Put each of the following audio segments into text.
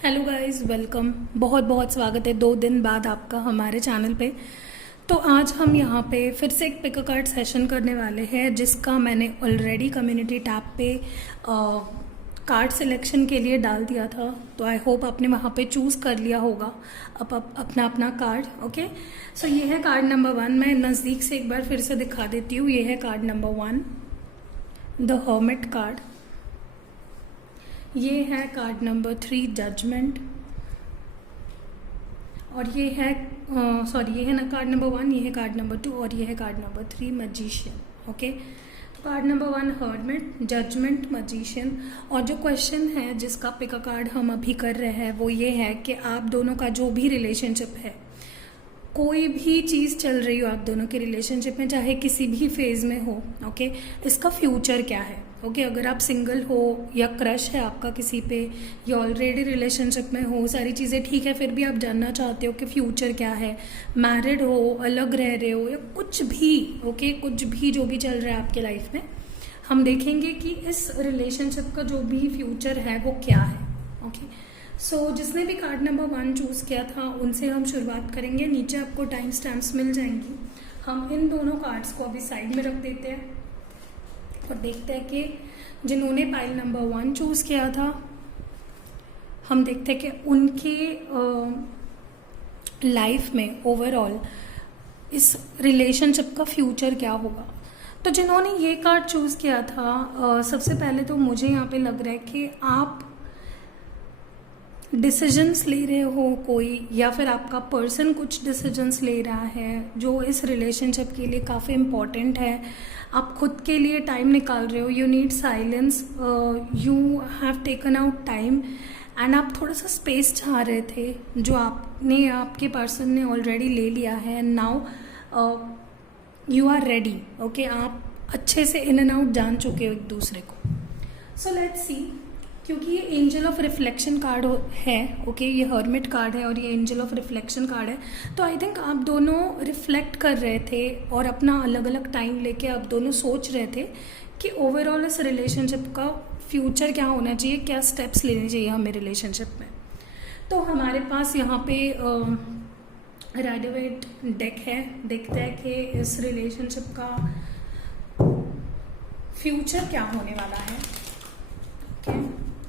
Hello guys, welcome. बहुत बहुत स्वागत है 2 दिन बाद आपका हमारे चैनल पे। तो आज हम यहाँ पे फिर से एक पिक अ कार्ड सेशन करने वाले हैं, जिसका मैंने ऑलरेडी कम्युनिटी टैब पे कार्ड सिलेक्शन के लिए डाल दिया था। तो आई होप आपने वहाँ पे चूज़ कर लिया होगा अपना अपना कार्ड। ओके, सो ये है कार्ड नंबर 1। मैं नज़दीक से एक बार फिर से दिखा देती हूँ। ये है card number 1, the hermit card. ये है कार्ड नंबर 3, जजमेंट। और ये है ये है ना कार्ड नंबर 1, ये है कार्ड नंबर 2 और ये है कार्ड नंबर 3, मैजिशियन। ओके, तो card number 1 hermit, judgement, magician. और जो क्वेश्चन है जिसका पिक अ कार्ड हम अभी कर रहे हैं वो ये है कि आप दोनों का जो भी रिलेशनशिप है, कोई भी चीज़ चल रही हो आप दोनों के रिलेशनशिप में, चाहे किसी भी फेज़ में हो, ओके, इसका फ्यूचर क्या है। ओके, अगर आप सिंगल हो या क्रश है आपका किसी पे, या ऑलरेडी रिलेशनशिप में हो, सारी चीज़ें ठीक है, फिर भी आप जानना चाहते हो कि फ्यूचर क्या है, मैरिड हो, अलग रह रहे हो, या कुछ भी, ओके, कुछ भी जो भी चल रहा है आपके लाइफ में, हम देखेंगे कि इस रिलेशनशिप का जो भी फ्यूचर है वो क्या है। ओके, सो जिसने भी कार्ड नंबर 1 चूज़ किया था उनसे हम शुरुआत करेंगे। नीचे आपको टाइम स्टैम्प्स मिल जाएंगी। हम इन दोनों कार्ड्स को अभी साइड में रख देते हैं और देखते हैं कि जिन्होंने पाइल नंबर 1 चूज़ किया था, हम देखते हैं कि उनके लाइफ में ओवरऑल इस रिलेशनशिप का फ्यूचर क्या होगा। तो जिन्होंने ये कार्ड चूज़ किया था, सबसे पहले तो मुझे यहाँ पे लग रहा है कि आप डिसीजंस ले रहे हो कोई, या फिर आपका पर्सन कुछ डिसीजंस ले रहा है जो इस रिलेशनशिप के लिए काफ़ी इम्पॉर्टेंट है। आप खुद के लिए टाइम निकाल रहे हो, you need silence, you have taken out time, and आप थोड़ा सा स्पेस चाह रहे थे जो आपके पर्सन ने ऑलरेडी ले लिया है। Now you are ready. Okay, आप अच्छे से इन एंड आउट जान चुके हो एक दूसरे को। सो लेट्स सी, क्योंकि ये एंजल ऑफ रिफ्लेक्शन कार्ड है, ओके, ये हर्मिट कार्ड है और ये एंजल ऑफ रिफ्लेक्शन कार्ड है, तो आई थिंक आप दोनों रिफ्लेक्ट कर रहे थे और अपना अलग अलग टाइम लेके आप दोनों सोच रहे थे कि ओवरऑल इस रिलेशनशिप का फ्यूचर क्या होना चाहिए, क्या स्टेप्स लेने चाहिए हमें रिलेशनशिप में। तो हमारे पास यहाँ पे राइडर डेक है। देखते हैं कि इस रिलेशनशिप का फ्यूचर क्या होने वाला है। Okay,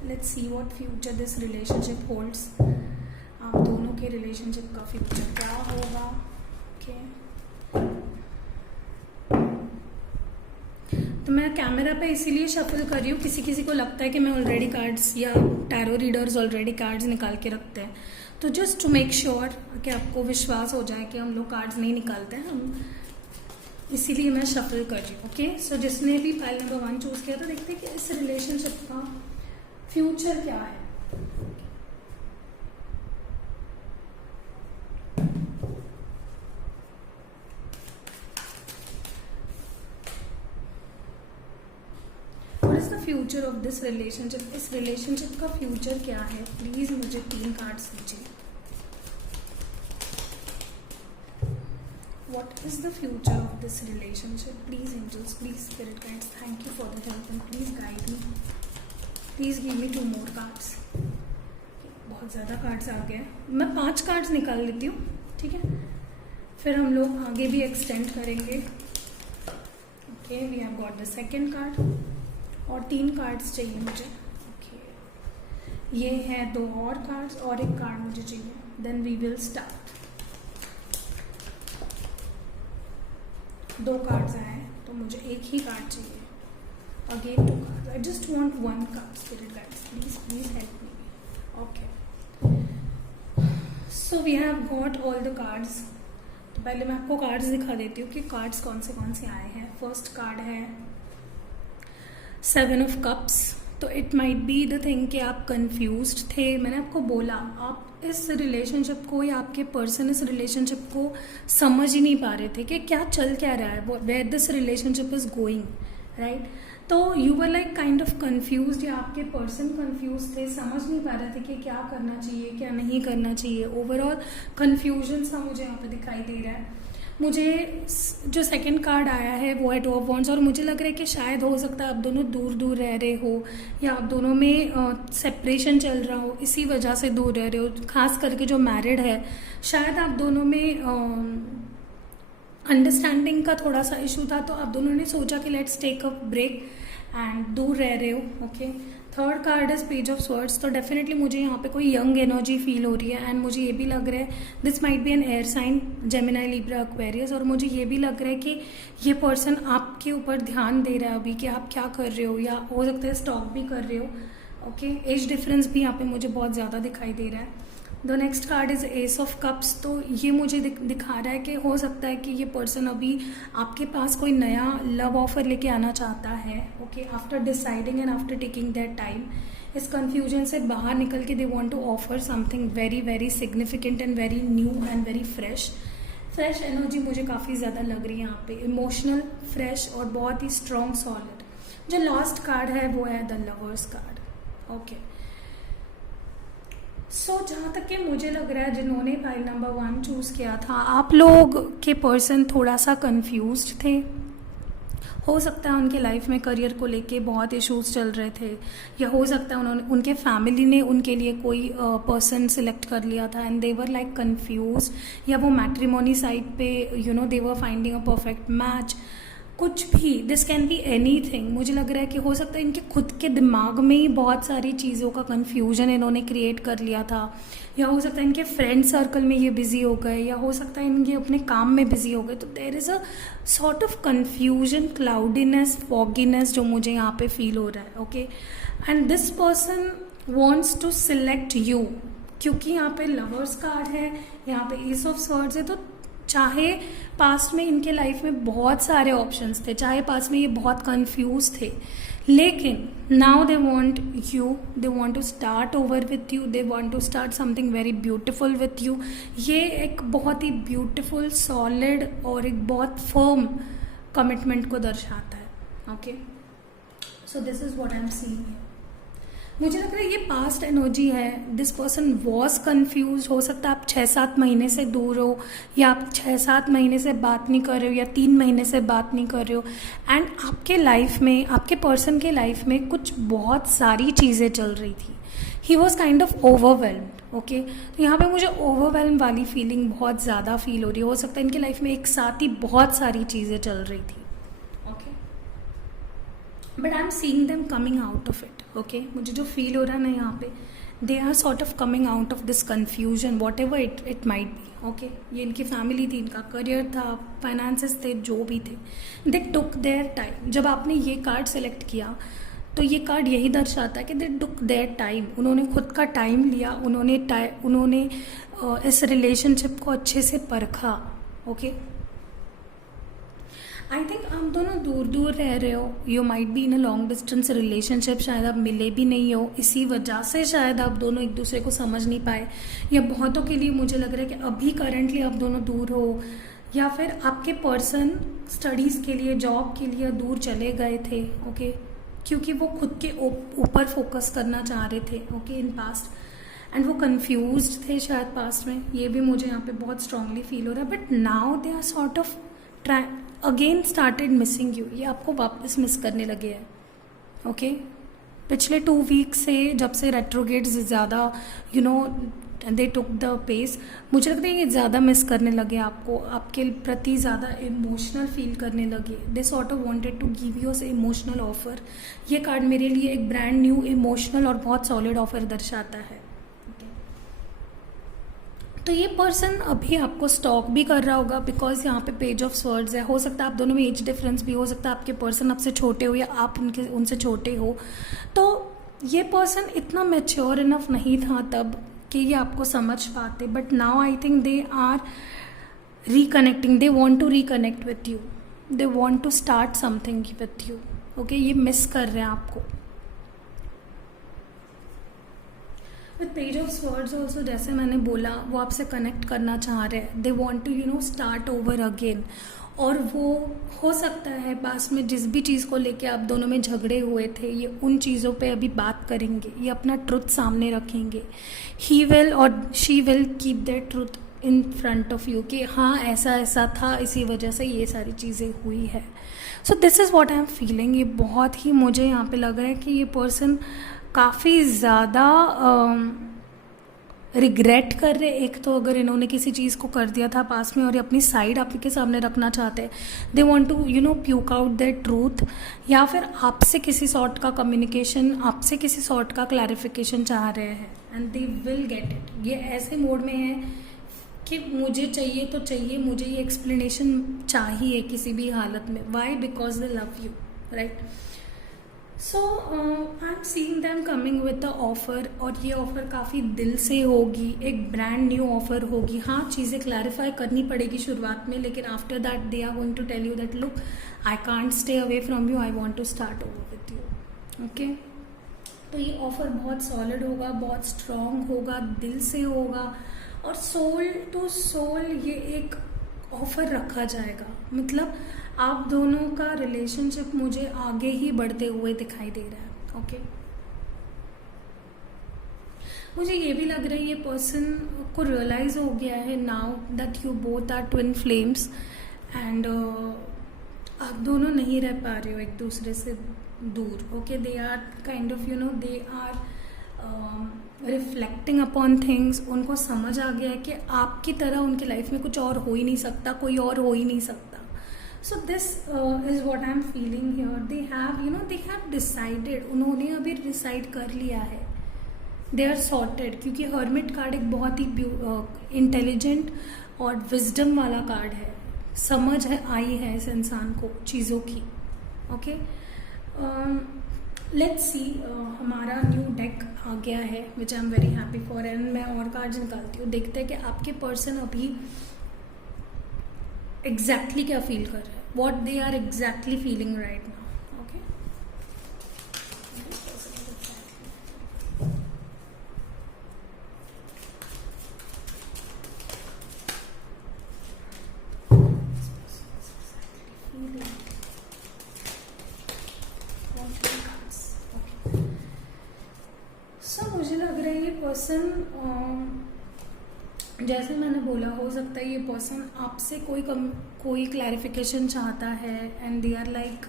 let's see what future this relationship holds. आप दोनों के रिलेशनशिप का फ्यूचर क्या होगा। ओके, तो मैं कैमरा पे इसीलिए शफल कर रही हूँ, किसी किसी को लगता है कि मैं ऑलरेडी कार्ड्स या टैरो रीडर्स ऑलरेडी कार्ड्स निकाल के रखते हैं, तो जस्ट टू मेक श्योर कि आपको विश्वास हो जाए कि हम लोग कार्ड्स नहीं निकालते हैं, हम इसीलिए मैं शफल कर रही हूँ। ओके, सो जिसने भी पाइल नंबर 1 चूज़ किया था, देखते हैं कि इस रिलेशनशिप का फ्यूचर क्या है। What is the future of this relationship. इस रिलेशनशिप का फ्यूचर क्या है, प्लीज मुझे 3 कार्ड्स दीजिए। What is the future of this relationship? Please angels, please spirit guides, thank you for the help and please guide me. Please give me 2 more cards. बहुत ज़्यादा cards आ गए, मैं 5 cards निकाल लेती हूँ, ठीक है, फिर हम लोग आगे भी एक्सटेंड करेंगे। Okay, we have got the second card और 3 कार्ड्स चाहिए मुझे। ओके, ये है 2 और कार्ड्स और 1 कार्ड मुझे चाहिए, then we will start. 2 cards आए तो मुझे 1 ही कार्ड चाहिए। Again 2 cards, I just want 1 card. Spirit guides, please please help me. Okay, so we have got all the cards. तो पहले मैं आपको कार्ड्स दिखा देती हूँ कि कार्ड्स कौन से आए हैं। फर्स्ट कार्ड है 7 ऑफ कप्स। तो it might be the thing कि आप कंफ्यूज्ड थे। मैंने आपको बोला आप इस रिलेशनशिप को या आपके पर्सन इस रिलेशनशिप को समझ ही नहीं पा रहे थे कि क्या चल क्या रहा है, where this relationship is going, right. तो you were like kind of confused, या आपके पर्सन कंफ्यूज थे, समझ नहीं पा रहे थे कि क्या करना चाहिए क्या नहीं करना चाहिए। ओवरऑल कंफ्यूजन सा मुझे यहाँ पे दिखाई दे रहा है। मुझे जो सेकंड कार्ड आया है वो है टू ऑफ वॉन्ड्स, और मुझे लग रहा है कि शायद हो सकता है आप दोनों दूर दूर रह रहे हो, या आप दोनों में सेपरेशन चल रहा हो, इसी वजह से दूर रह रहे हो। खास करके जो मैरिड है, शायद आप दोनों में अंडरस्टैंडिंग का थोड़ा सा इशू था, तो आप दोनों ने सोचा कि let's take a break and दूर रह रहे हो। Okay, third card is page of swords, तो डेफिनेटली मुझे यहाँ पे कोई यंग एनर्जी फील हो रही है, एंड मुझे ये भी लग रहा है this might be an air sign, Gemini, Libra, Aquarius, और मुझे ये भी लग रहा है कि ये पर्सन आपके ऊपर ध्यान दे रहा है अभी कि आप क्या कर रहे हो, या हो सकता है स्टॉक भी कर रहे हो। ओके, एज डिफरेंस भी यहाँ पे मुझे बहुत ज़्यादा दिखाई दे रहा है। The next card is S of cups, तो ये मुझे दिखा रहा है कि हो सकता है कि ये पर्सन अभी आपके पास कोई नया लव ऑफर लेके आना चाहता है। Okay, after deciding and after taking that time, इस कन्फ्यूजन से बाहर निकल के they want to offer something very very significant and very new and very fresh energy मुझे काफ़ी ज़्यादा लग रही है यहाँ पे, इमोशनल, फ्रेश और बहुत ही स्ट्रॉन्ग, सॉलिड। जो लास्ट कार्ड है वो है द लवर्स कार्ड। ओके, सो जहाँ तक कि मुझे लग रहा है जिन्होंने फाइल नंबर 1 चूज़ किया था, आप लोग के पर्सन थोड़ा सा कंफ्यूज्ड थे। हो सकता है उनके लाइफ में करियर को लेके बहुत इश्यूज चल रहे थे, या हो सकता है उन्होंने, उनके फैमिली ने उनके लिए कोई पर्सन सिलेक्ट कर लिया था and they were like confuse, या वो मैट्रिमोनी साइट पे दे वर फाइंडिंग अ परफेक्ट मैच, कुछ भी, दिस कैन बी एनीथिंग। मुझे लग रहा है कि हो सकता है इनके खुद के दिमाग में ही बहुत सारी चीज़ों का कन्फ्यूजन इन्होंने क्रिएट कर लिया था, या हो सकता है इनके फ्रेंड सर्कल में ये बिजी हो गए, या हो सकता है इनके अपने काम में बिजी हो गए। तो there is a sort of confusion, cloudiness, fogginess जो मुझे यहाँ पे फील हो रहा है। Okay, and this person wants to select you, क्योंकि यहाँ पे लवर्स कार्ड है, यहाँ पे एस ऑफ स्वॉर्ड्स है, तो चाहे पास्ट में इनके लाइफ में बहुत सारे ऑप्शंस थे, चाहे पास्ट में ये बहुत कंफ्यूज थे, लेकिन now they want you, they want to start over with you, they want to start something very beautiful with you. ये एक बहुत ही ब्यूटिफुल, सॉलिड और एक बहुत फर्म कमिटमेंट को दर्शाता है। Okay, so this is what I am seeing. मुझे लग रहा है ये पास्ट एनर्जी है, दिस पर्सन वॉज कन्फ्यूज। हो सकता है आप 6-7 महीने से दूर हो, या आप 6-7 महीने से बात नहीं कर रहे हो, या 3 महीने से बात नहीं कर रहे हो, एंड आपके लाइफ में, आपके पर्सन के लाइफ में कुछ बहुत सारी चीज़ें चल रही थी। He was kind of overwhelmed. Okay, तो यहाँ पे मुझे ओवरवेल्म वाली फीलिंग बहुत ज़्यादा फील हो रही है। हो सकता है इनके लाइफ में एक साथ ही बहुत सारी चीज़ें चल रही थी। But I am seeing them coming out of it. Okay, मुझे जो फील हो रहा है ना यहाँ पे, they are sort of coming out of this confusion, whatever it might be. Okay, ये इनकी फैमिली थी, इनका करियर था, फाइनेंसेस थे, जो भी थे, दे टुक देयर टाइम। जब आपने ये कार्ड सेलेक्ट किया तो ये कार्ड यही दर्शाता है कि दे टुक देयर टाइम, उन्होंने खुद का टाइम लिया, उन्होंने इस रिलेशनशिप को अच्छे से परखा। ओके, आई थिंक आप दोनों दूर दूर रह रहे हो, you might be in a long distance relationship, शायद आप मिले भी नहीं हो, इसी वजह से शायद आप दोनों एक दूसरे को समझ नहीं पाए, या बहुतों के लिए मुझे लग रहा है कि अभी करंटली आप दोनों दूर हो, या फिर आपके पर्सन स्टडीज़ के लिए, जॉब के लिए दूर चले गए थे। ओके, क्योंकि वो खुद के ऊपर फोकस करना चाह रहे थे। ओके, इन पास्ट, एंड वो कंफ्यूज्ड थे शायद पास्ट में, ये भी मुझे यहाँ पे बहुत स्ट्रांगली फील हो रहा है। But now they are sort of again started missing you, ये आपको वापस मिस करने लगे हैं। ओके, पिछले 2 वीक से, जब से रेट्रोगेट्स ज़्यादा दे टुक द पेस, मुझे लगता है ये ज़्यादा मिस करने लगे आपको, आपके प्रति ज़्यादा इमोशनल फील करने लगे। They sort of wanted to give you a emotional offer. ये कार्ड मेरे लिए एक ब्रांड न्यू इमोशनल और बहुत सॉलिड ऑफर दर्शाता है। तो ये पर्सन अभी आपको स्टॉक भी कर रहा होगा, बिकॉज यहाँ पे पेज ऑफ स्वर्ड्स है। हो सकता है आप दोनों में एज डिफरेंस भी हो सकता है, आपके पर्सन आपसे छोटे हो या आप उनसे छोटे हो। तो ये पर्सन इतना मैच्योर इनफ नहीं था तब कि ये आपको समझ पाते, but now I think they are reconnecting, they want to reconnect with you, they want to start something with you. Okay, ये मिस कर रहे हैं आपको। With page of swords also, जैसे मैंने बोला, वो आपसे कनेक्ट करना चाह रहे हैं, they want to start over again. और वो हो सकता है पास में जिस भी चीज़ को लेके आप दोनों में झगड़े हुए थे, ये उन चीज़ों पे अभी बात करेंगे, ये अपना ट्रुथ सामने रखेंगे। ही विल और she will keep their truth in front of you कि हाँ ऐसा ऐसा था, इसी वजह से ये सारी चीज़ें हुई है. So this is what I am feeling. ये बहुत ही मुझे यहाँ पे लग रहा है कि ये पर्सन काफ़ी ज़्यादा रिग्रेट कर रहे. एक तो अगर इन्होंने किसी चीज़ को कर दिया था पास में और ये अपनी साइड आपके सामने रखना चाहते हैं, they want to puke out their truth, या फिर आपसे किसी सॉर्ट का कम्युनिकेशन, आपसे किसी सॉर्ट का क्लैरिफिकेशन चाह रहे हैं and they will get it. ये ऐसे मोड में है कि मुझे चाहिए तो चाहिए, मुझे ये एक्सप्लेनेशन चाहिए किसी भी हालत में. Why? Because they love you, right. So I am seeing them coming with the offer, और ये ऑफर काफ़ी दिल से होगी, एक ब्रांड न्यू ऑफर होगी. हाँ, चीज़ें क्लैरिफाई करनी पड़ेगी शुरुआत में, लेकिन after that they are going to tell you that look, I can't stay away from you, I want to start over with you. Okay, तो ये ऑफर बहुत सॉलिड होगा, बहुत स्ट्रॉन्ग होगा, दिल से होगा, और सोल टू सोल ये एक ऑफर रखा जाएगा. मतलब आप दोनों का रिलेशनशिप मुझे आगे ही बढ़ते हुए दिखाई दे रहा है. ओके, मुझे ये भी लग रहा है ये पर्सन को रियलाइज हो गया है now that you both are twin flames, and आप दोनों नहीं रह पा रहे हो एक दूसरे से दूर. Okay, they are kind of they are reflecting upon things. उनको समझ आ गया है कि आपकी तरह उनकी लाइफ में कुछ और हो ही नहीं सकता, कोई और हो ही नहीं सकता. So this is what I am feeling here. They have decided, उन्होंने अभी डिसाइड कर लिया है. दे आर सॉर्टेड, क्योंकि हर्मिट कार्ड एक बहुत ही इंटेलिजेंट और विजडम वाला कार्ड है. समझ आई है इस इंसान को चीज़ों की. Okay, let's see. हमारा न्यू डेक आ गया है which I am very happy for, and मैं और कार्ड्स निकालती हूँ. देखते हैं कि आपके पर्सन अभी एग्जैक्टली क्या फील कर रहे हैं, what they are exactly feeling right now. Okay, so मुझे लग रहा है ये पर्सन, जैसे मैंने बोला, हो सकता है ये पर्सन आपसे कोई क्लैरिफिकेशन चाहता है, एंड दे आर लाइक,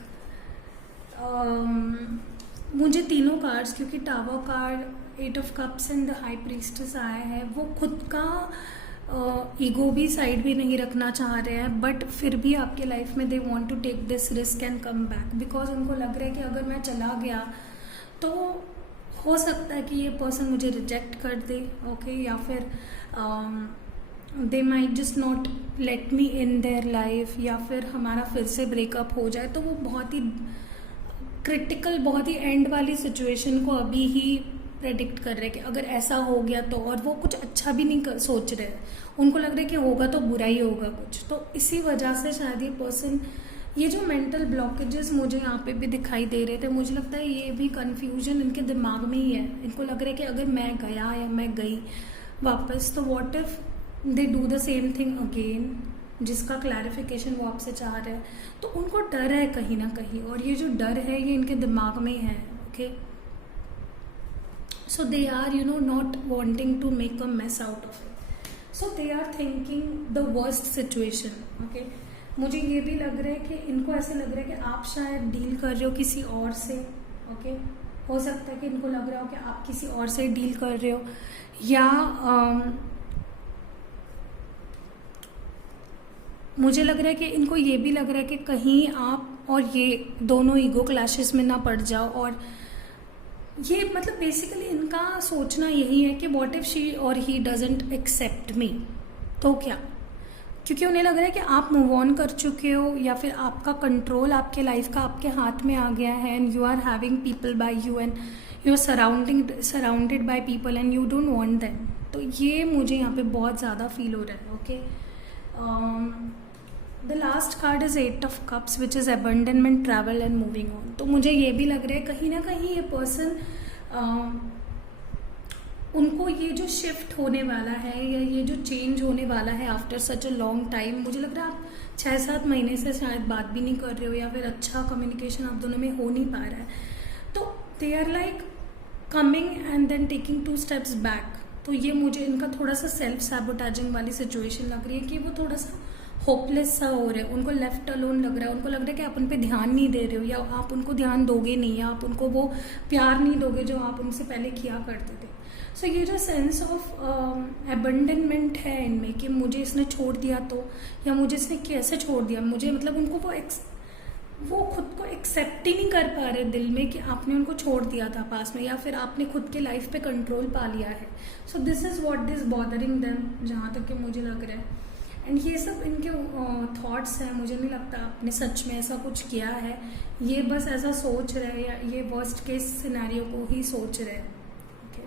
मुझे तीनों कार्ड्स, क्योंकि tower card, 8 of cups and the high priestess आया है, वो खुद का ईगो भी साइड भी नहीं रखना चाह रहे हैं, बट फिर भी आपके लाइफ में they want to take this risk and come back, because उनको लग रहा है कि अगर मैं चला गया तो हो सकता है कि ये पर्सन मुझे रिजेक्ट कर दे. ओके, या फिर they might just not let me in their life, या फिर हमारा फिर से ब्रेकअप हो जाए. तो वो बहुत ही क्रिटिकल, बहुत ही एंड वाली सिचुएशन को अभी ही प्रेडिक्ट कर रहे हैं कि अगर ऐसा हो गया तो, और वो कुछ अच्छा भी नहीं सोच रहे हैं. उनको लग रहा है कि होगा तो बुरा ही होगा कुछ. तो इसी वजह से शायद ये पर्सन, ये जो मेंटल ब्लॉकेजेस मुझे यहाँ पे भी दिखाई दे रहे थे, मुझे लगता है ये भी कंफ्यूजन इनके दिमाग में ही है. इनको लग रहा है कि अगर मैं गया या मैं गई वापस, तो what if they do the same thing again, जिसका क्लैरिफिकेशन वो आपसे चाह रहे हैं. तो उनको डर है कहीं ना कहीं, और ये जो डर है ये इनके दिमाग में है. Okay, so they are not wanting to make a mess out of it. So they are thinking the worst situation. Okay, मुझे ये भी लग रहा है कि इनको ऐसे लग रहा है कि आप शायद डील कर रहे हो किसी और से. ओके, हो सकता है कि इनको लग रहा हो कि आप किसी और से डील कर रहे हो, या मुझे लग रहा है कि इनको ये भी लग रहा है कि कहीं आप और ये दोनों ईगो क्लैशेस में ना पड़ जाओ. और ये मतलब बेसिकली इनका सोचना यही है कि व्हाट इफ शी और ही डजंट एक्सेप्ट मी, तो क्या, क्योंकि उन्हें लग रहा है कि आप मूव ऑन कर चुके हो, या फिर आपका कंट्रोल आपके लाइफ का आपके हाथ में आ गया है, and you are having people by you, and you are surrounded by people, and you don't want them. तो ये मुझे यहाँ पे बहुत ज़्यादा फील हो रहा है. Okay, the last card is 8 of cups which is abandonment, travel and moving on. तो मुझे ये भी लग रहा है कहीं ना कहीं ये पर्सन, उनको ये जो शिफ्ट होने वाला है, या ये जो चेंज होने वाला है after such a long time, मुझे लग रहा है आप 6-7 महीने से शायद बात भी नहीं कर रहे हो, या फिर अच्छा कम्युनिकेशन आप दोनों में हो नहीं पा रहा है. तो they are like coming and then taking 2 steps back. तो ये मुझे इनका थोड़ा सा सेल्फ सैबोटाजिंग वाली सिचुएशन लग रही है कि वो थोड़ा सा होपलेस सा हो रहे हैं, उनको लेफ्ट अलोन लग रहा है, उनको लग रहा है कि आप उन पे ध्यान नहीं दे रहे हो, या आप उनको ध्यान दोगे नहीं, या आप उनको वो प्यार नहीं दोगे जो आप उनसे पहले किया करते थे। सो ये जो सेंस ऑफ अबंडनमेंट है इनमें कि मुझे इसने छोड़ दिया तो, या मुझे इसने कैसे छोड़ दिया, मुझे मतलब उनको वो खुद को एक्सेप्ट ही नहीं कर पा रहे दिल में कि आपने उनको छोड़ दिया था पास में, या फिर आपने खुद के लाइफ पे कंट्रोल पा लिया है। So this is what is bothering them, जहाँ तक कि मुझे लग रहा है। एंड ये सब इनके थॉट्स हैं, मुझे नहीं लगता आपने सच में ऐसा कुछ किया है, ये बस ऐसा सोच रहे हैं, या ये वर्स्ट केस सिनेरियो को ही सोच रहे हैं। ओके,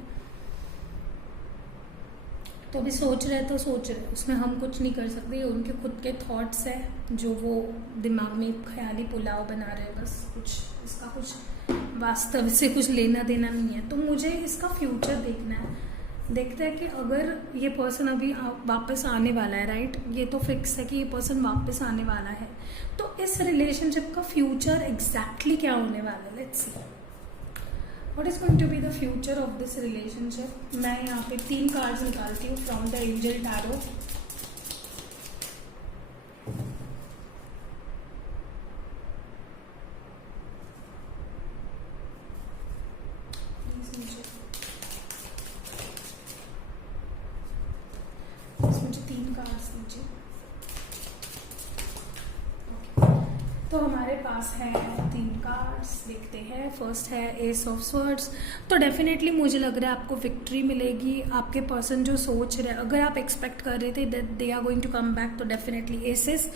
तो अभी सोच रहे तो सोच रहे, उसमें हम कुछ नहीं कर सकते, ये उनके खुद के थॉट्स हैं जो वो दिमाग में ख्याली पुलाव बना रहे हैं, बस कुछ इसका कुछ वास्तव से कुछ लेना देना नहीं है। तो मुझे इसका फ्यूचर देखना है, देखते हैं कि अगर ये पर्सन अभी वापस आने वाला है, राइट, ये तो फिक्स है कि ये पर्सन वापस आने वाला है, तो इस रिलेशनशिप का फ्यूचर एग्जैक्टली क्या होने वाला है। Let's see what is going to be the future of this relationship. मैं यहाँ पे 3 कार्ड्स निकालती हूँ फ्रॉम द एंजल टैरो। मुझे 3 कार्ड्स दीजिए। तो हमारे पास है 3 कार्ड्स, देखते हैं। फर्स्ट है एस ऑफ स्वर्ड्स। तो डेफिनेटली मुझे लग रहा है आपको विक्ट्री मिलेगी। आपके पर्सन जो सोच रहे हैं, अगर आप एक्सपेक्ट कर रहे थे that they are going to come back, तो डेफिनेटली एसेस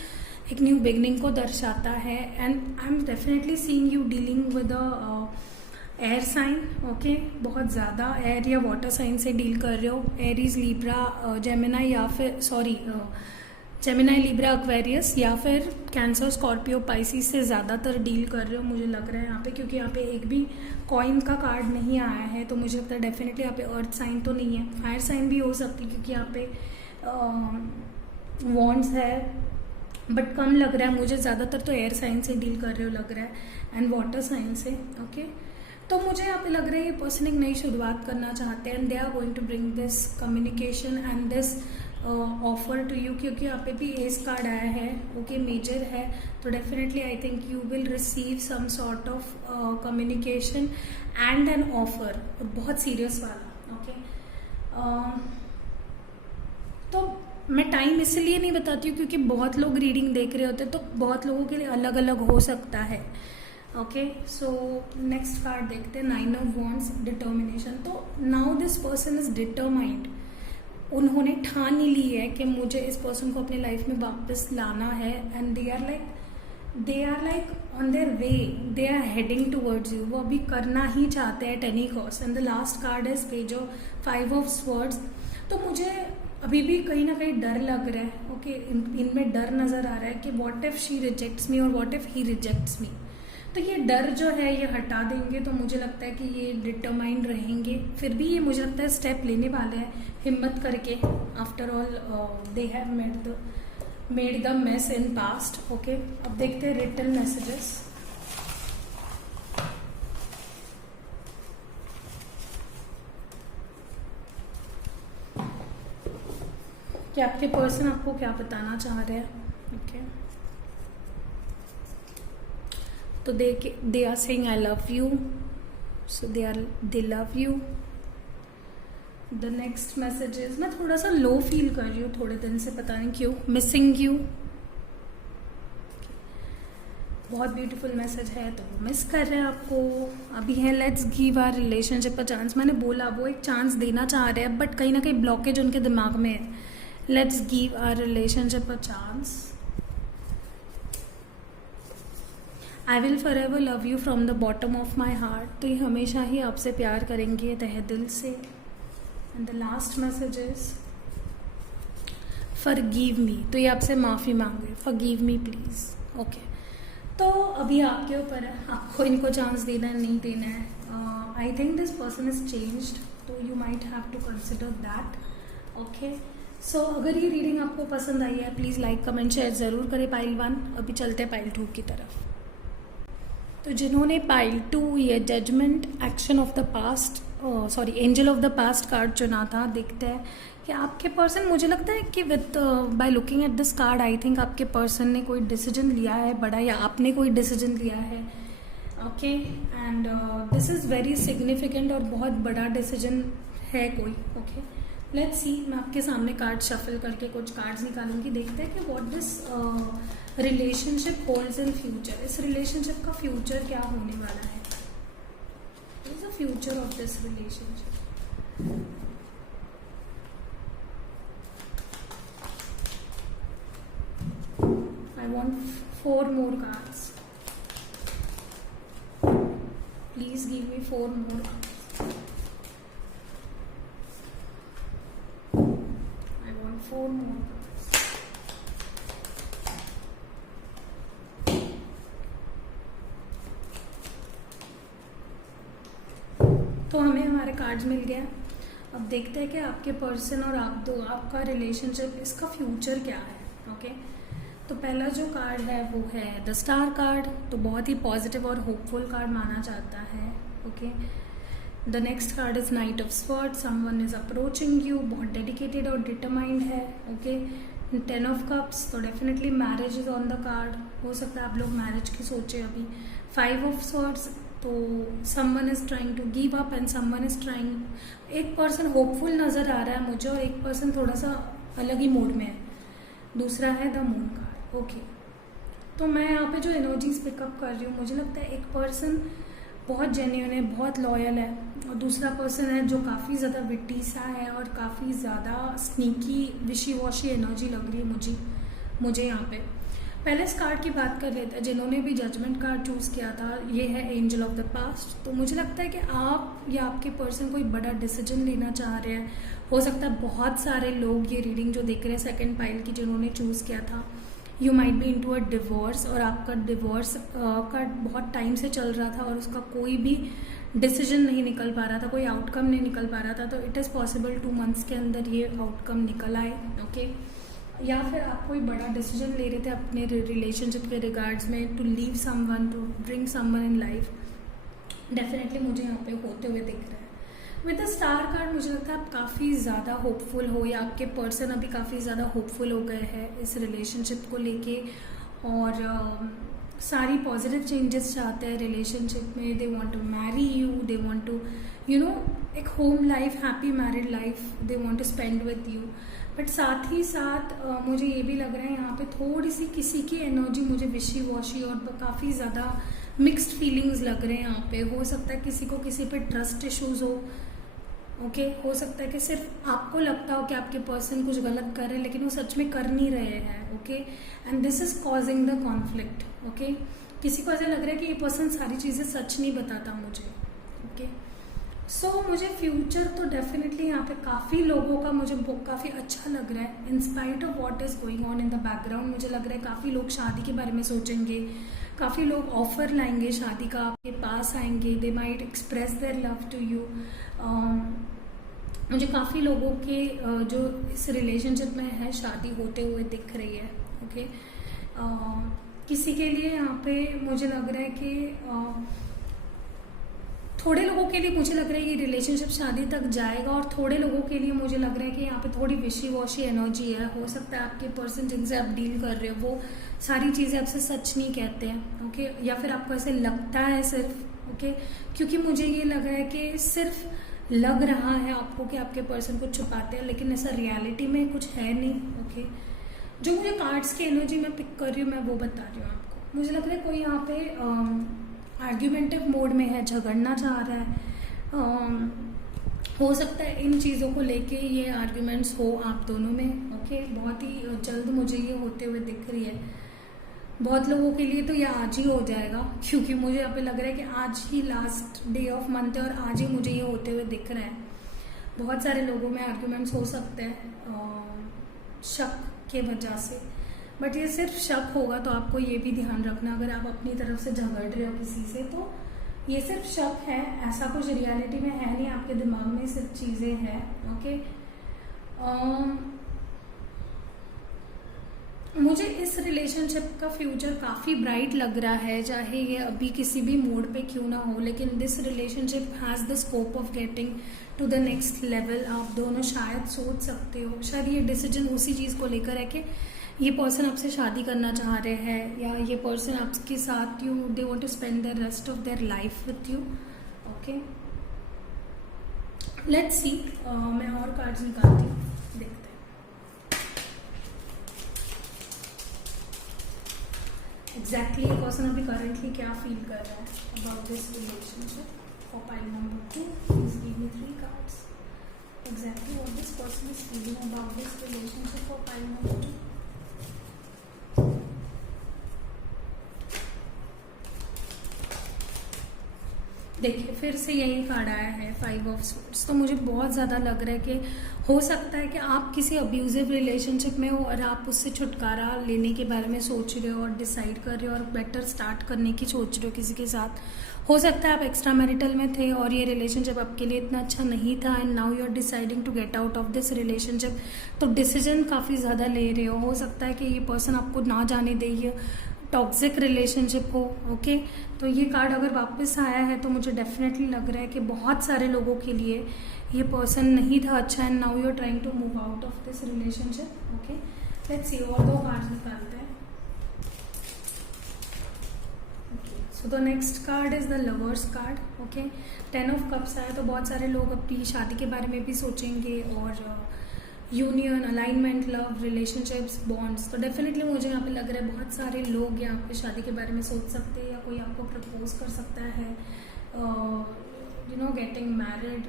एक न्यू बिगनिंग को दर्शाता है। And I am definitely seeing you dealing with air sign. Okay, बहुत ज़्यादा एयर या वाटर साइन से डील कर रहे हो। एरीज, लिब्रा, जेमिनाई, या फिर जेमिनाई, लिब्रा, एक्वेरियस, या फिर कैंसर, स्कॉर्पियो, पाइसिस से ज़्यादातर डील कर रहे हो मुझे लग रहा है यहाँ पे, क्योंकि यहाँ पे एक भी कॉइन का कार्ड नहीं आया है। तो मुझे लगता है डेफिनेटली यहाँ पे अर्थ साइन तो नहीं है, फायर साइन भी हो सकती है, क्योंकि यहाँ पे वॉन्ड्स है, बट कम लग रहा है मुझे। ज़्यादातर तो एयर साइन से डील कर रहे हो लग रहा है, एंड वाटर साइन से। ओके, तो मुझे यहाँ पे लग रहा है ये पर्सन एक नई शुरुआत करना चाहते हैं, and they are going to bring this communication and this offer to you, क्योंकि यहाँ पे भी एस कार्ड आया है। ओके, मेजर है, तो definitely I think you will receive some sort of communication and an offer, और बहुत सीरियस वाला। ओके, तो मैं टाइम इसलिए नहीं बताती हूँ क्योंकि बहुत लोग रीडिंग देख रहे होते हैं, तो बहुत लोगों के लिए अलग अलग हो सकता है। ओके, सो नेक्स्ट कार्ड देखते हैं, 9 ऑफ वॉन्ड्स, डिटर्मिनेशन। तो now this person is determined. उन्होंने ठान ही ली है कि मुझे इस पर्सन को अपनी लाइफ में वापस लाना है, and they are like on their way, they are heading towards you. वो अभी करना ही चाहते हैं at any cost. And the last card is page of 5 of swords. तो मुझे अभी भी कहीं ना कहीं डर लग रहा है। ओके, इनमें डर नजर आ रहा है कि व्हाट इफ शी रिजेक्ट्स मी और व्हाट इफ ही रिजेक्ट्स मी। तो ये डर जो है ये हटा देंगे, तो मुझे लगता है कि ये डिटरमाइंड रहेंगे। फिर भी ये मुझे लगता है स्टेप लेने वाले हैं हिम्मत करके। After all they have made the mess in past. Okay, अब देखते हैं रिटन मैसेजेस। कि आपके पर्सन आपको क्या बताना चाह रहे हैं। ओके, तो they are saying I love you, so they love you. The next message is, मैं थोड़ा सा लो फील कर रही हूँ थोड़े दिन से, पता नहीं क्यों, मिसिंग यू। बहुत ब्यूटीफुल मैसेज है, तो वो मिस कर रहे हैं आपको अभी है। Let's give our relationship a chance. मैंने बोला वो एक चांस देना चाह रहे हैं, बट कहीं ना कहीं ब्लॉकेज उनके दिमाग में है। Let's give our relationship a chance. I will forever love you from the bottom of my heart. तो ये हमेशा ही आपसे प्यार करेंगे तहे दिल से। And the last message is forgive me. तो ये आपसे माफ़ी मांग रहे, फॉरगिव मी प्लीज़। ओके, तो अभी आपके ऊपर है, आपको इनको चांस देना है नहीं देना है। I think this person is changed, तो you might have to consider that. Okay, so अगर ये रीडिंग आपको पसंद आई है, प्लीज़ लाइक कमेंट शेयर ज़रूर करें पाइल 1। अभी चलते हैं पाइल 2 की तरफ। तो जिन्होंने पाइल 2 ये judgement action of the past angel of the past card चुना था, दिखता है कि आपके पर्सन, मुझे लगता है कि with by looking at this card I think आपके पर्सन ने कोई डिसीजन लिया है बड़ा, या आपने कोई डिसीजन लिया है। Okay, and this is very significant और बहुत बड़ा डिसीजन है कोई। ओके, लेट्स सी, मैं आपके सामने कार्ड शफल करके कुछ कार्ड्स निकालूंगी, देखते हैं कि what this relationship holds in future. इस रिलेशनशिप का फ्यूचर क्या होने वाला है, what is the future of this relationship. I want 4 more cards. Please give me 4 more cards. I want 4 more cards. तो हमें हमारे कार्ड्स मिल गया। अब देखते हैं कि आपके पर्सन और आप दो, आपका रिलेशनशिप, इसका फ्यूचर क्या है। ओके, तो पहला जो कार्ड है वो है द स्टार कार्ड, तो बहुत ही पॉजिटिव और होपफुल कार्ड माना जाता है। Okay, the next card is night of swords, someone is approaching you, बहुत डेडिकेटेड और डिटरमाइंड है। ओके, 10 ऑफ कप्स, तो definitely marriage is on the card, हो सकता है आप लोग मैरिज की सोचे अभी। 5 ऑफ स्वॉर्ड्स, तो someone is trying to give up and someone is trying, एक पर्सन होपफुल नजर आ रहा है मुझे और एक पर्सन थोड़ा सा अलग ही मूड में है। दूसरा है द मून कार्ड। ओके, तो मैं यहाँ पे जो एनर्जीज पिकअप कर रही हूँ, मुझे लगता है एक पर्सन बहुत जेन्युइन है, बहुत लॉयल है, और दूसरा पर्सन है जो काफ़ी ज़्यादा विट्टी सा है और काफ़ी ज़्यादा स्नीकी विशी वॉशी एनर्जी लग रही है मुझे यहाँ पे। पहले इस कार्ड की बात कर लेते हैं, जिन्होंने भी जजमेंट कार्ड चूज़ किया था, ये है एंजल ऑफ द पास्ट। तो मुझे लगता है कि आप या आपके पर्सन कोई बड़ा डिसीजन लेना चाह रहे हैं। हो सकता है बहुत सारे लोग ये रीडिंग जो देख रहे हैं सेकंड पाइल की, जिन्होंने चूज़ किया था, you might be into a divorce, और आपका डिवोर्स का बहुत टाइम से चल रहा था और उसका कोई भी डिसीजन नहीं निकल पा रहा था, कोई आउटकम नहीं निकल पा रहा था। तो इट इज़ पॉसिबल 2 मंथ्स के अंदर ये आउटकम निकल आए। ओके, या फिर आप कोई बड़ा डिसीजन ले रहे थे अपने रिलेशनशिप के रिगार्ड्स में, to leave someone, to bring someone in life, definitely मुझे यहाँ पे होते हुए दिख रहा है। विद द स्टार कार्ड मुझे लगता है आप काफ़ी ज़्यादा होपफुल हो, या आपके पर्सन अभी काफ़ी ज़्यादा होपफुल हो गए हैं इस रिलेशनशिप को लेके, और सारी पॉजिटिव चेंजेस चाहते हैं रिलेशनशिप में। They want to marry you, they want to एक home life, happy married life they want to spend with you. But साथ ही साथ मुझे ये भी लग रहा है यहाँ पे थोड़ी सी किसी की एनर्जी मुझे विशी वॉशी और काफ़ी ज़्यादा मिक्स्ड फीलिंग्स लग रहे हैं यहाँ पे। हो सकता है किसी को किसी पे ट्रस्ट इश्यूज हो। ओके, हो सकता है कि सिर्फ आपको लगता हो कि आपके पर्सन कुछ गलत कर रहे हैं, लेकिन वो सच में कर नहीं रहे हैं। Okay, and this is causing the conflict. Okay, किसी को ऐसा लग रहा है कि ये पर्सन सारी चीज़ें सच नहीं बताता मुझे। ओके, सो मुझे फ्यूचर तो डेफिनेटली यहाँ पे काफ़ी लोगों का मुझे काफ़ी अच्छा लग रहा है। In spite of what is going on in the background, मुझे लग रहा है काफ़ी लोग शादी के बारे में सोचेंगे, काफ़ी लोग ऑफर लाएंगे शादी का, आपके पास आएंगे, they might express their love to you. मुझे काफ़ी लोगों के जो इस रिलेशनशिप में है शादी होते हुए दिख रही है। ओके, किसी के लिए यहाँ पे मुझे लग रहा है कि थोड़े लोगों के लिए मुझे लग रहा है ये रिलेशनशिप शादी तक जाएगा, और थोड़े लोगों के लिए मुझे लग रहा है कि यहाँ पे थोड़ी विशी वॉशी एनर्जी है। हो सकता है आपके पर्सन जिनसे आप डील कर रहे हो वो सारी चीज़ें आपसे सच नहीं कहते हैं। ओके, या फिर आपको ऐसे लगता है सिर्फ। ओके, क्योंकि मुझे ये लग रहा है कि सिर्फ लग रहा है आपको कि आपके पर्सन कुछ छुपाते हैं, लेकिन ऐसा रियलिटी में कुछ है नहीं। ओके, जो मुझे कार्ड्स की एनर्जी मैं पिक कर रही हूँ मैं वो बता रही हूँ आपको। मुझे लग रहा है कोई यहाँ पे आर्ग्यूमेंटिव मोड में है, झगड़ना चाह रहा है। हो सकता है इन चीज़ों को लेके ये आर्ग्यूमेंट्स हो आप दोनों में। ओके, बहुत ही जल्द मुझे ये होते हुए दिख रही है। बहुत लोगों के लिए तो ये आज ही हो जाएगा, क्योंकि मुझे यहाँ पे लग रहा है कि आज ही लास्ट डे ऑफ मंथ है और आज ही मुझे ये होते हुए दिख रहा है। बहुत सारे लोगों में आर्ग्यूमेंट्स हो सकते हैं शक के वजह से, बट ये सिर्फ शक होगा। तो आपको ये भी ध्यान रखना, अगर आप अपनी तरफ से झगड़ रहे हो किसी से तो ये सिर्फ शक है, ऐसा कुछ रियलिटी में है नहीं, आपके दिमाग में सिर्फ चीज़ें हैं। ओके, मुझे इस रिलेशनशिप का फ्यूचर काफ़ी ब्राइट लग रहा है, चाहे ये अभी किसी भी मोड पे क्यों ना हो, लेकिन this relationship has the scope of getting to the next level. आप दोनों शायद सोच सकते हो, शायद ये डिसीजन उसी चीज़ को लेकर है कि ये पर्सन आपसे शादी करना चाह रहे हैं, या ये पर्सन आपके साथ they want to spend the rest of their life with you. Okay, let's see, मैं और कार्ड्स निकालती हूँ, देखते हैं एग्जैक्टली ये पर्सन अभी करेंटली क्या फील कर रहा है about this relationship. For pile number 2, please give me 3 cards. Exactly what this person is feeling about this relationship for pile number 2। देखिए फिर से यही कार्ड आया है, 5 ऑफ स्वॉर्ड्स। तो मुझे बहुत ज़्यादा लग रहा है कि हो सकता है कि आप किसी अब्यूजिव रिलेशनशिप में हो और आप उससे छुटकारा लेने के बारे में सोच रहे हो और डिसाइड कर रहे हो और बेटर स्टार्ट करने की सोच रहे हो किसी के साथ। हो सकता है आप एक्स्ट्रा मैरिटल में थे और ये रिलेशनशिप आपके लिए इतना अच्छा नहीं था, and now you are deciding to get out of this relationship. तो डिसीजन काफ़ी ज़्यादा ले रहे हो सकता है कि ये पर्सन आपको ना जाने दे, ये टॉक्सिक रिलेशनशिप हो। ओके, तो ये कार्ड अगर वापस आया है तो मुझे डेफिनेटली लग रहा है कि बहुत सारे लोगों के लिए ये पर्सन नहीं था अच्छा, and now you are trying to move out of this relationship. Okay, let's see, और 2 कार्ड निकालते हैं। So the next card is the lovers card. Okay, 10 of cups आया, तो बहुत सारे लोग अपनी शादी के बारे में भी सोचेंगे और union, alignment, love, relationships, bonds. तो डेफिनेटली मुझे यहाँ पे लग रहा है बहुत सारे लोग यहाँ पे शादी के बारे में सोच सकते हैं, या कोई आपको प्रपोज कर सकता है, getting married,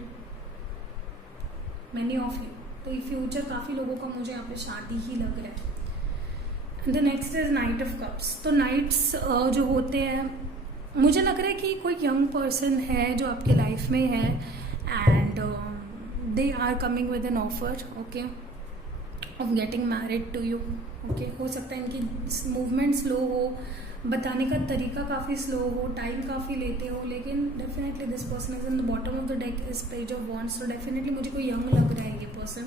many of you. तो ये फ्यूचर काफ़ी लोगों का मुझे यहाँ पे शादी ही लग रहा है। The next is night of cups. तो नाइट्स जो होते हैं, मुझे लग रहा है कि कोई यंग पर्सन है जो आपके लाइफ में है, and they are coming with an offer, okay, of getting married to you. okay, हो सकता है इनकी मूवमेंट स्लो हो, बताने का तरीका काफ़ी स्लो हो, टाइम काफ़ी लेते हो, लेकिन definitely this person is in the bottom of the deck is page of wands. तो डेफिनेटली मुझे कोई यंग लग रहा है ये पर्सन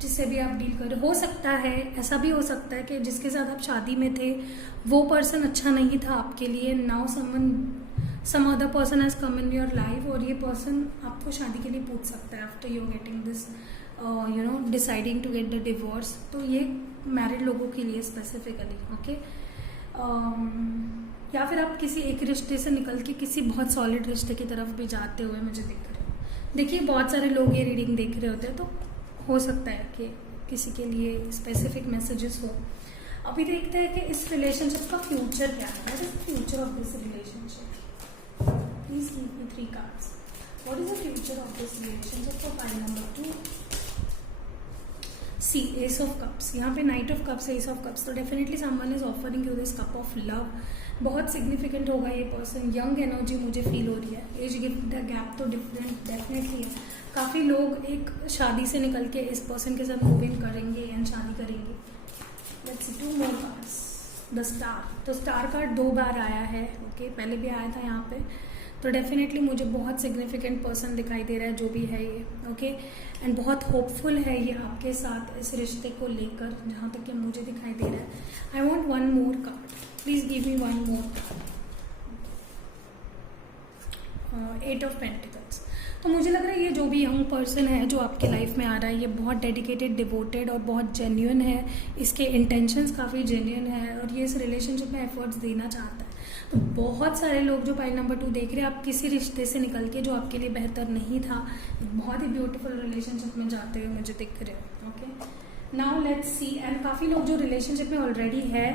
जिससे भी आप डील कर रहे हो सकता है, ऐसा भी हो सकता है कि जिसके साथ आप शादी में थे वो पर्सन अच्छा नहीं था आपके लिए, now some other person has come in your life, और ये पर्सन आपको शादी के लिए पूछ सकता है after you getting this deciding to get the divorce. तो ये मैरिड लोगों के लिए स्पेसिफिकली। ओके, या फिर आप किसी एक रिश्ते से निकल के किसी बहुत सॉलिड रिश्ते की तरफ भी जाते हुए मुझे दिख रहे हो। देखिए बहुत सारे लोग ये रीडिंग देख रहे होते हैं, तो हो सकता है कि किसी के लिए स्पेसिफिक मैसेजेस हो। अभी देखते हैं कि इस रिलेशनशिप का फ्यूचर क्या है। What is the future of this relationship? Please give me 3 cards. What is the future of this relationship for pile number 2? See, ace of cups. यहाँ पे knight of cups, ace of cups. तो definitely someone is offering you this cup of love. बहुत significant होगा ये पर्सन। Young energy मुझे feel हो रही है। एज गैप तो डिफरेंट डेफिनेटली है। काफ़ी लोग एक शादी से निकल के इस पर्सन के साथ मूव इन करेंगे एंड शादी करेंगे। Let's see 2 more cards. The star. तो स्टार कार्ड 2 बार आया है। ओके, पहले भी आया था यहाँ पे। तो डेफिनेटली मुझे बहुत सिग्निफिकेंट पर्सन दिखाई दे रहा है जो भी है ये। ओके, एंड बहुत होपफुल है ये आपके साथ इस रिश्ते को लेकर, जहाँ तक कि मुझे दिखाई दे रहा है। I want 1 more card. Please give me 1 more card. 8 of pentacles. तो मुझे लग रहा है ये जो भी यंग पर्सन है जो आपके लाइफ में आ रहा है, ये बहुत डेडिकेटेड, डिवोटेड और बहुत जेन्युइन है। इसके इंटेंशंस काफ़ी जेन्युइन है और ये इस रिलेशनशिप में एफर्ट्स देना चाहता है। तो बहुत सारे लोग जो पाइल नंबर 2 देख रहे हैं, आप किसी रिश्ते से निकल के जो आपके लिए बेहतर नहीं था, बहुत ही ब्यूटीफुल रिलेशनशिप में जाते हुए मुझे दिख रहे हो। Okay, now let's see. And काफ़ी लोग जो रिलेशनशिप में ऑलरेडी है,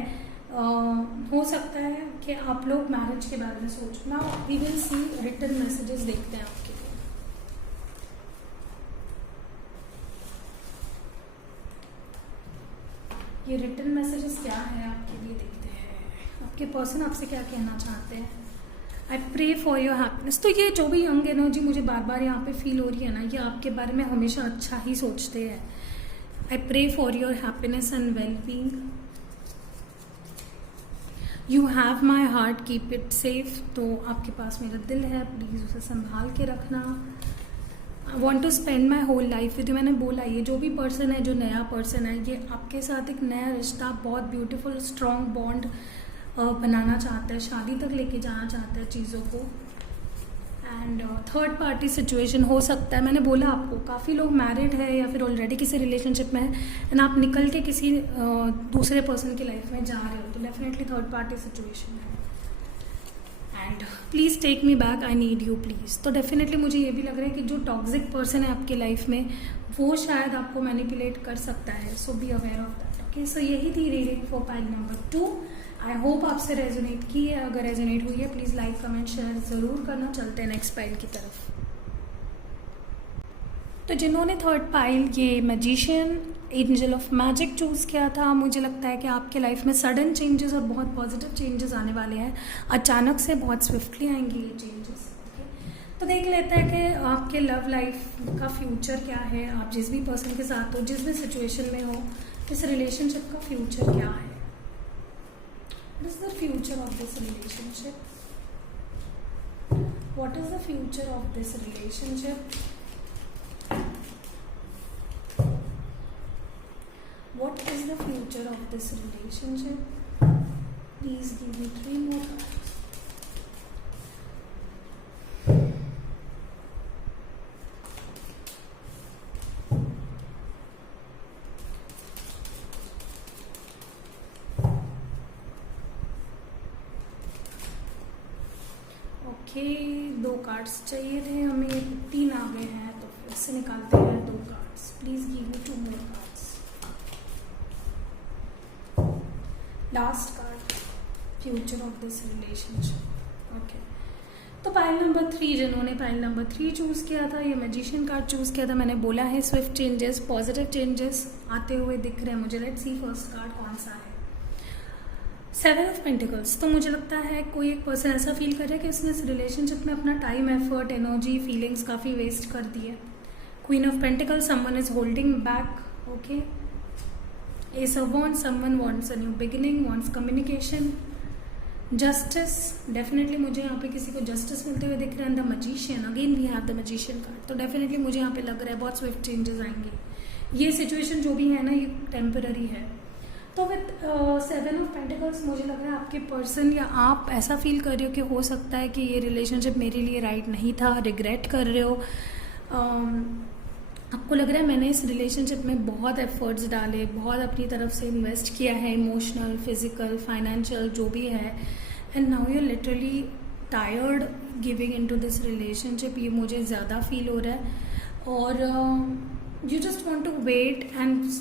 हो सकता है कि आप लोग मैरिज के बारे में सोच। Now we will see written messages, देखते हैं आपके लिए। ये रिटन मैसेजेस क्या है आपके लिए, देखते हैं आपके पर्सन आपसे क्या कहना चाहते हैं। I pray for your happiness. तो ये जो भी यंग एनर्जी मुझे बार बार यहाँ पे फील हो रही है ना, ये आपके बारे में हमेशा अच्छा ही सोचते हैं। I pray for your happiness and well being. You have my heart, keep it safe. तो आपके पास मेरा दिल है, प्लीज़ उसे संभाल के रखना। I want to spend my whole life with you. मैंने बोला ये जो भी पर्सन है, जो नया पर्सन है, ये आपके साथ एक नया रिश्ता, बहुत ब्यूटीफुल स्ट्रॉन्ग बॉन्ड बनाना चाहता है, शादी तक लेके जाना चाहता है चीज़ों को। एंड थर्ड पार्टी सिचुएशन हो सकता है, मैंने बोला आपको काफ़ी लोग मैरिड है या फिर ऑलरेडी किसी रिलेशनशिप में है एंड आप निकल के किसी दूसरे पर्सन की लाइफ में जा रहे हो, तो डेफिनेटली थर्ड पार्टी सिचुएशन है। And please take me back, I need you please. तो डेफिनेटली मुझे ये भी लग रहा है कि जो टॉक्सिक पर्सन है आपकी लाइफ में, वो शायद आपको मैनिपुलेट कर सकता है, so be aware of that. Okay, so यही थी reading for pile number 2। I hope आपसे रेजोनेट की है। अगर रेजोनेट हुई है प्लीज़ लाइक कमेंट शेयर ज़रूर करना। चलते हैं नेक्स्ट पाइल की तरफ। तो जिन्होंने थर्ड पाइल ये magician angel of magic choose किया था, मुझे लगता है कि आपके लाइफ में सडन चेंजेस और बहुत पॉजिटिव चेंजेस आने वाले हैं। अचानक से बहुत स्विफ्टली आएंगे ये चेंजेस। तो देख लेते हैं कि आपके लव लाइफ का फ्यूचर क्या है। आप जिस भी पर्सन के साथ हो, जिस भी सिचुएशन में हो, इस रिलेशनशिप का फ्यूचर क्या है। What is the future of this relationship? What is the future of this relationship? What is the future of this relationship? Please give me 3 more cards. Okay, 2 cards चाहिए थे हमें, 3 आ गए हैं, तो फिर से निकालते हैं 2 cards. Please give me 2 more cards. Last card, future of this relationship. Okay, तो पाइल नंबर 3, जिन्होंने पाइल नंबर 3 चूज़ किया था, ये मैजिशियन कार्ड चूज़ किया था, मैंने बोला है स्विफ्ट चेंजेस, पॉजिटिव चेंजेस आते हुए दिख रहे हैं मुझे। लेट्स सी फर्स्ट कार्ड कौन सा है। 7 ऑफ पेंटिकल्स। तो मुझे लगता है कोई एक पर्सन ऐसा फील कर रहा है कि उसने इस रिलेशनशिप में अपना टाइम, एफर्ट, एनर्जी, फीलिंग्स काफ़ी वेस्ट कर दी है। Queen of pentacles, someone is holding back. Okay, S of wands, someone wants a new beginning, wants communication. Justice, definitely मुझे यहाँ पे किसी को जस्टिस मिलते हुए दिख रहा है। The magician, again we have the magician card. तो डेफिनेटली मुझे यहाँ पे लग रहा है बहुत स्विफ्ट चेंजेस आएंगे। ये सिचुएशन जो भी है ना, ये टेम्पररी है। तो विथ 7 ऑफ पेंटिकल्स मुझे लग रहा है आपके पर्सन या आप ऐसा फील कर रहे हो कि हो सकता है कि ये रिलेशनशिप मेरे लिए राइट नहीं था, रिग्रेट कर रहे हो। आपको लग रहा है मैंने इस रिलेशनशिप में बहुत एफर्ट्स डाले, बहुत अपनी तरफ से इन्वेस्ट किया है, इमोशनल, फिजिकल, फाइनेंशियल, जो भी है, and now you are literally tired giving in to this relationship. ये मुझे ज़्यादा फील हो रहा है और you just want to wait and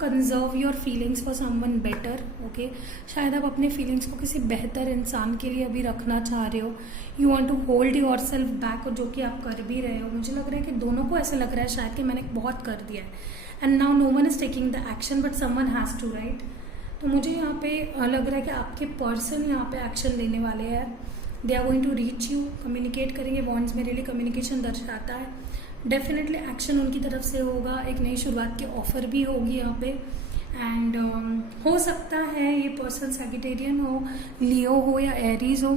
conserve your feelings for someone better. Okay, शायद आप अपने फीलिंग्स को किसी बेहतर इंसान के लिए अभी रखना चाह रहे हो। You want to hold yourself back, और जो कि आप कर भी रहे हो। मुझे लग रहा है कि दोनों को ऐसा लग रहा है शायद कि मैंने बहुत कर दिया है and now no one is taking the action but someone has to, right. तो मुझे यहाँ पे लग रहा है कि आपके पर्सन यहाँ पे एक्शन लेने वाले हैं। They are going to reach you, communicate करेंगे। वॉन्ड्स मेरे लिए कम्युनिकेशन दर्शाता है। डेफिनेटली एक्शन उनकी तरफ से होगा, एक नई शुरुआत की ऑफर भी होगी यहाँ पे। एंड हो सकता है ये पर्सन सैजिटेरियन हो, लियो हो या एरीज हो,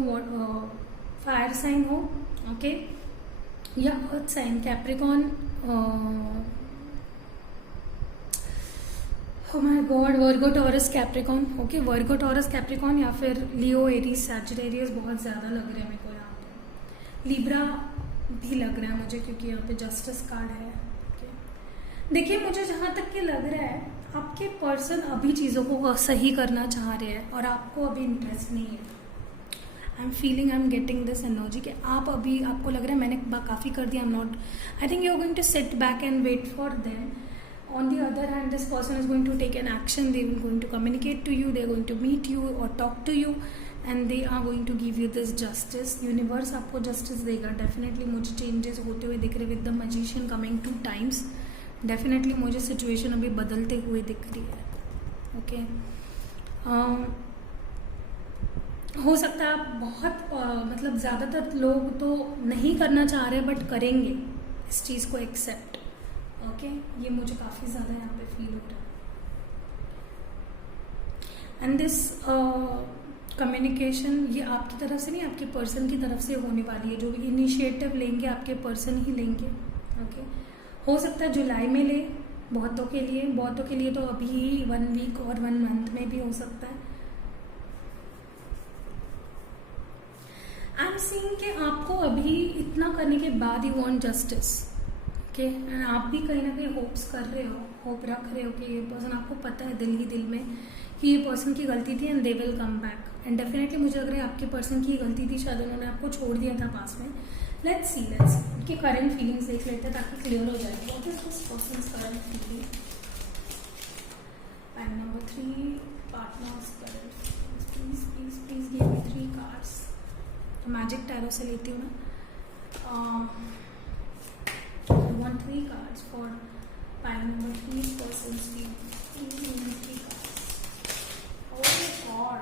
फायर साइन हो, ओके, या earth sign, Capricorn, oh my God, Virgo, Taurus, Capricorn. Okay, Virgo, Taurus, Capricorn या फिर लियो, एरीज, सैजिटेरियस बहुत ज़्यादा लग रहे हैं मेरे को यहाँ पे। लिब्रा भी लग रहा है मुझे क्योंकि यहाँ पे जस्टिस कार्ड है। देखिए, मुझे जहाँ तक कि लग रहा है आपके पर्सन अभी चीज़ों को सही करना चाह रहे हैं और आपको अभी इंटरेस्ट नहीं है। आई am feeling, I am getting this energy कि आप अभी, आपको लग रहा है मैंने काफ़ी कर दिया, I am not, I think you are going to sit back and wait for them. On the other hand, this person is going to take an action. They will going to communicate to you. They are going to meet you or talk to you, and they are going to give you this justice. Universe आपको justice देगा definitely। मुझे changes होते हुए दिख रहे with the magician coming 2 times. Definitely मुझे situation अभी बदलते हुए दिख रही है। Okay. हो सकता है आप बहुत मतलब ज़्यादातर लोग तो नहीं करना चाह रहे बट करेंगे इस चीज़ को एक्सेप्ट। ओके, ये मुझे काफ़ी ज़्यादा यहाँ पे फील हो रहा है। एंड दिस कम्युनिकेशन ये आपकी तरफ से नहीं, आपके पर्सन की तरफ से होने वाली है। जो भी इनिशिएटिव लेंगे आपके पर्सन ही लेंगे। ओके, हो सकता है जुलाई में ले बहुतों के लिए तो अभी 1 वीक और 1 मंथ में भी हो सकता है। आई एम सीइंग कि आपको अभी इतना करने के बाद you want justice, okay, and आप भी कहीं ना कहीं होप्स कर रहे हो, होप रख रहे हो कि ये पर्सन, आपको पता है दिल ही दिल में कि ये पर्सन की गलती थी and they will come back, and definitely मुझे लग रहा है आपके पर्सन की गलती थी, शायद उन्होंने आपको छोड़ दिया था पास में। लेट्स सी उनकी करंट फीलिंग्स देख लेते हैं ताकि क्लियर हो जाए what is this persons current feeling. And number 3 partners current feelings, please please please give me 3 cards. Magic tarot से लेती हूँ मैं। I want 3 cards for pile number 3 person's feeling. Please give me 3 cards. Oh God!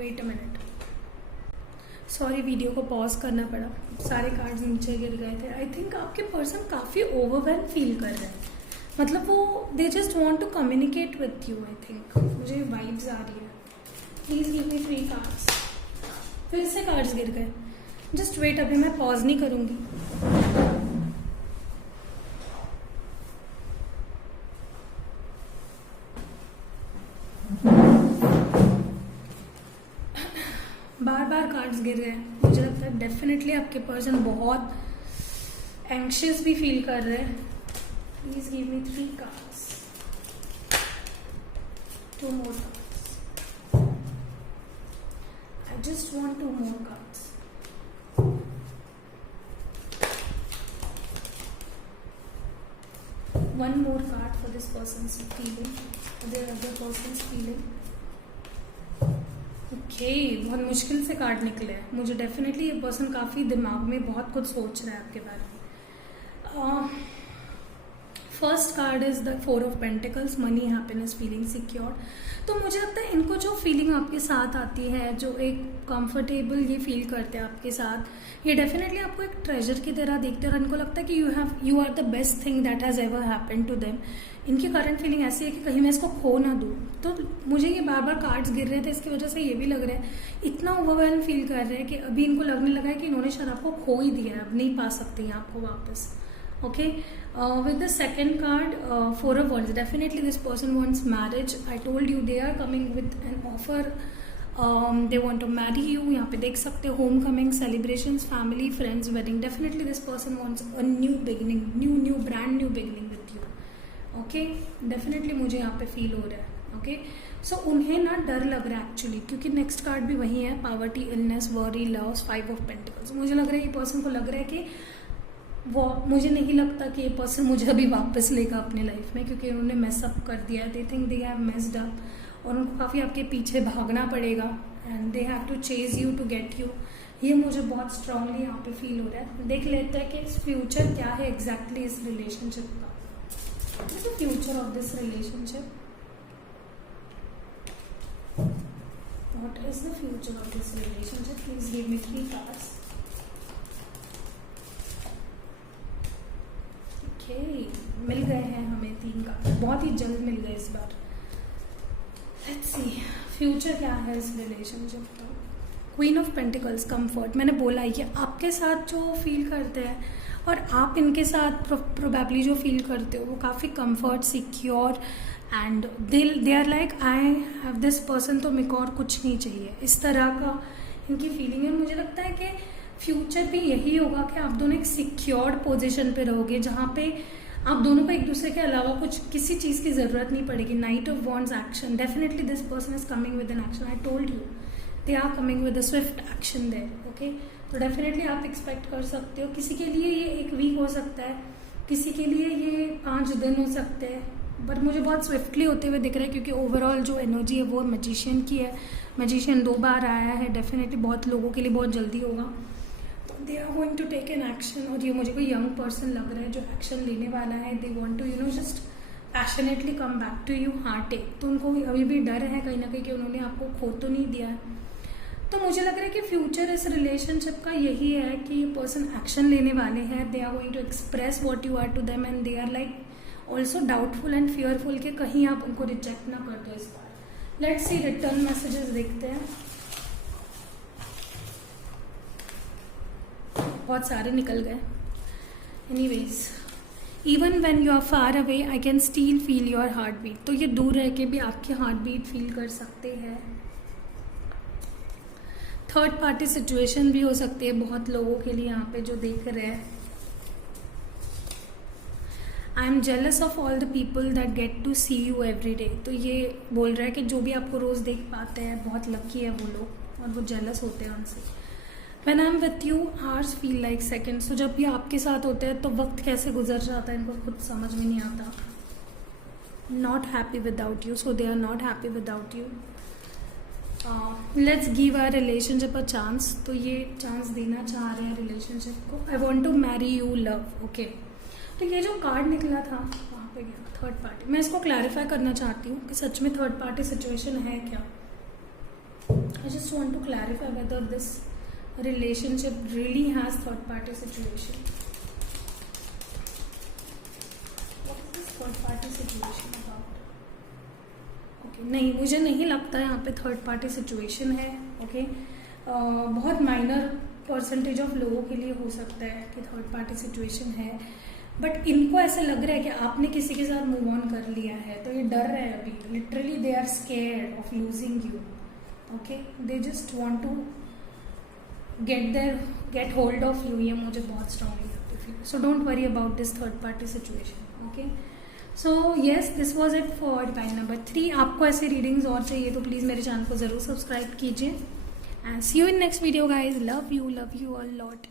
Wait a minute. Sorry, video को pause करना पड़ा, सारे cards नीचे गिर गए थे। आई थिंक आपके पर्सन काफ़ी ओवरवेल्म फील कर रहे हैं, मतलब वो they just want to communicate with you. I think मुझे वाइब्स आ रही है। Please give me 3 cards. फिर से कार्ड्स गिर गए, जस्ट वेट, अभी मैं पॉज नहीं करूँगी। बार बार कार्ड्स गिर रहे हैं, मुझे लगता है डेफिनेटली आपके पर्सन बहुत एंग्शियस भी फील कर रहे हैं। Please give me 3 cards, 2 more cards. I just want 2 more cards. One more card for this person's feeling, for the other person's feeling. Okay, बहुत मुश्किल से कार्ड निकले हैं। मुझे डेफिनेटली ये पर्सन काफ़ी दिमाग में बहुत कुछ सोच रहा है आपके बारे में। First card is the 4 of pentacles, money, happiness, feeling secure. तो मुझे लगता है इनको जो फीलिंग आपके साथ आती है, जो एक कंफर्टेबल ये फील करते हैं आपके साथ, ये डेफिनेटली आपको एक ट्रेजर की तरह देखते हैं और इनको लगता है कि you are the best thing that has ever happened to them. इनकी करंट फीलिंग ऐसी है कि कहीं मैं इसको खो ना दूँ। तो मुझे ये बार बार कार्ड्स गिर रहे थे, इसकी वजह से ये भी लग रहा है इतना ओवरवेल्म फील कर रहे हैं कि अभी इनको लगने लगा है कि इन्होंने शायद आपको खो ही दिया है, अब नहीं पा सकते हैं आपको वापस। Okay, with the second card, 4 of Wands, definitely this person wants marriage. I told you they are coming with an offer. They want to marry you. यहाँ पे देख सकते हो home coming, celebrations, family, friends, wedding. Definitely this person wants a new beginning, new brand new beginning with you. Okay, definitely मुझे यहाँ पे feel हो रहा है। ओके, सो उन्हें ना डर लग रहा है एक्चुअली, क्योंकि नेक्स्ट कार्ड भी वही है, poverty, illness, worry, loss, 5 of pentacles. मुझे लग रहा है ये पर्सन को लग रहा है कि वो, मुझे नहीं लगता कि ये पर्सन मुझे अभी वापस लेगा अपने लाइफ में, क्योंकि उन्होंने मेसअप कर दिया है। They think they have messed up और उनको काफ़ी आपके पीछे भागना पड़ेगा and they have to chase you to get you. ये मुझे बहुत स्ट्रांगली यहाँ पे फील हो रहा है। देख लेते हैं कि फ्यूचर क्या है एग्जैक्टली इस रिलेशनशिप का। What is the future of this relationship? What is the future of this relationship? Please give me 3 cards. मिल गए हैं हमें 3 कार्ड, बहुत ही जल्द मिल गए इस बार। लेट्स सी फ्यूचर क्या है इस रिलेशनशिप का। Queen of pentacles, comfort. मैंने बोला ये आपके साथ जो फील करते हैं और आप इनके साथ प्रोबेबली जो फील करते हो वो काफ़ी comfort, secure and they are like I have this person, तो मेरे को और कुछ नहीं चाहिए, इस तरह का इनकी फीलिंग है। मुझे लगता है कि फ्यूचर भी यही होगा कि आप दोनों एक सिक्योर्ड पोजीशन पे रहोगे, जहाँ पे आप दोनों को एक दूसरे के अलावा कुछ किसी चीज़ की ज़रूरत नहीं पड़ेगी। Knight of wands, action. Definitely this person is coming with an action. I told you they are coming with a swift action there. Okay, तो डेफिनेटली आप एक्सपेक्ट कर सकते हो। किसी के लिए ये 1 वीक हो सकता है, किसी के लिए ये 5 दिन हो सकते हैं, बट मुझे बहुत स्विफ्टली होते हुए दिख रहा है, क्योंकि ओवरऑल जो एनर्जी है वो मैजिशियन की है। मैजिशियन 2 बार आया है, डेफिनेटली बहुत लोगों के लिए बहुत जल्दी होगा। They are going to take an action, और ये मुझे कोई यंग पर्सन लग रहा है जो एक्शन लेने वाला है। They want to just passionately come back to you, heart take. तो उनको अभी भी डर है कहीं ना कहीं कि उन्होंने आपको खो तो नहीं दिया है। तो मुझे लग रहा है कि फ्यूचर इस रिलेशनशिप का यही है कि ये पर्सन एक्शन लेने वाले हैं। They are going to express what you are to them and they are like also doubtful and fearful कि कहीं आप उनको रिजेक्ट ना कर दो इस बार। लेट्स सी रिटर्न मैसेजेस देखते हैं। बहुत सारे निकल गए। Anyways even when you are far away I can still feel your heartbeat. तो ये दूर रह के भी आपकी हार्ट बीट फील कर सकते हैं। थर्ड पार्टी सिचुएशन भी हो सकती है बहुत लोगों के लिए यहाँ पे जो देख रहे हैं। I am jealous of all the people that get to see you every day. तो ये बोल रहा है कि जो भी आपको रोज़ देख पाते हैं बहुत लकी है वो लोग, और वो जेलस होते हैं उनसे। When I am with you hours feel like seconds. तो जब भी आपके साथ होते हैं तो वक्त कैसे गुजर जाता है इनको खुद समझ में नहीं आता। Not happy without you, so they are not happy without you. Let's give our relationship a chance. तो ये चांस देना चाह रहे हैं रिलेशनशिप को। I want to marry you love. Okay, तो ये जो कार्ड निकला था वहाँ पे गया थर्ड पार्टी। मैं इसको क्लैरिफाई करना चाहती हूँ कि सच में थर्ड पार्टी सिचुएशन है क्या। I just want to clarify whether this relationship really has third party situation. What is this third party situation about? Okay, नहीं, मुझे नहीं लगता यहाँ पे थर्ड पार्टी सिचुएशन है। ओके, बहुत माइनर परसेंटेज ऑफ लोगों के लिए हो सकता है कि थर्ड पार्टी सिचुएशन है, बट इनको ऐसा लग रहा है कि आपने किसी के साथ मूव ऑन कर लिया है, तो ये डर रहे हैं अभी। Literally they are scared of losing you. Okay, they just want to get hold of you. ये मुझे बहुत स्ट्रांगली लगता है। So don't worry about this third party situation. Okay, so yes, this was it for divine number 3। आपको ऐसे readings और चाहिए तो प्लीज़ मेरे चैनल को ज़रूर सब्सक्राइब कीजिए। And see you in next video guys. Love you a lot.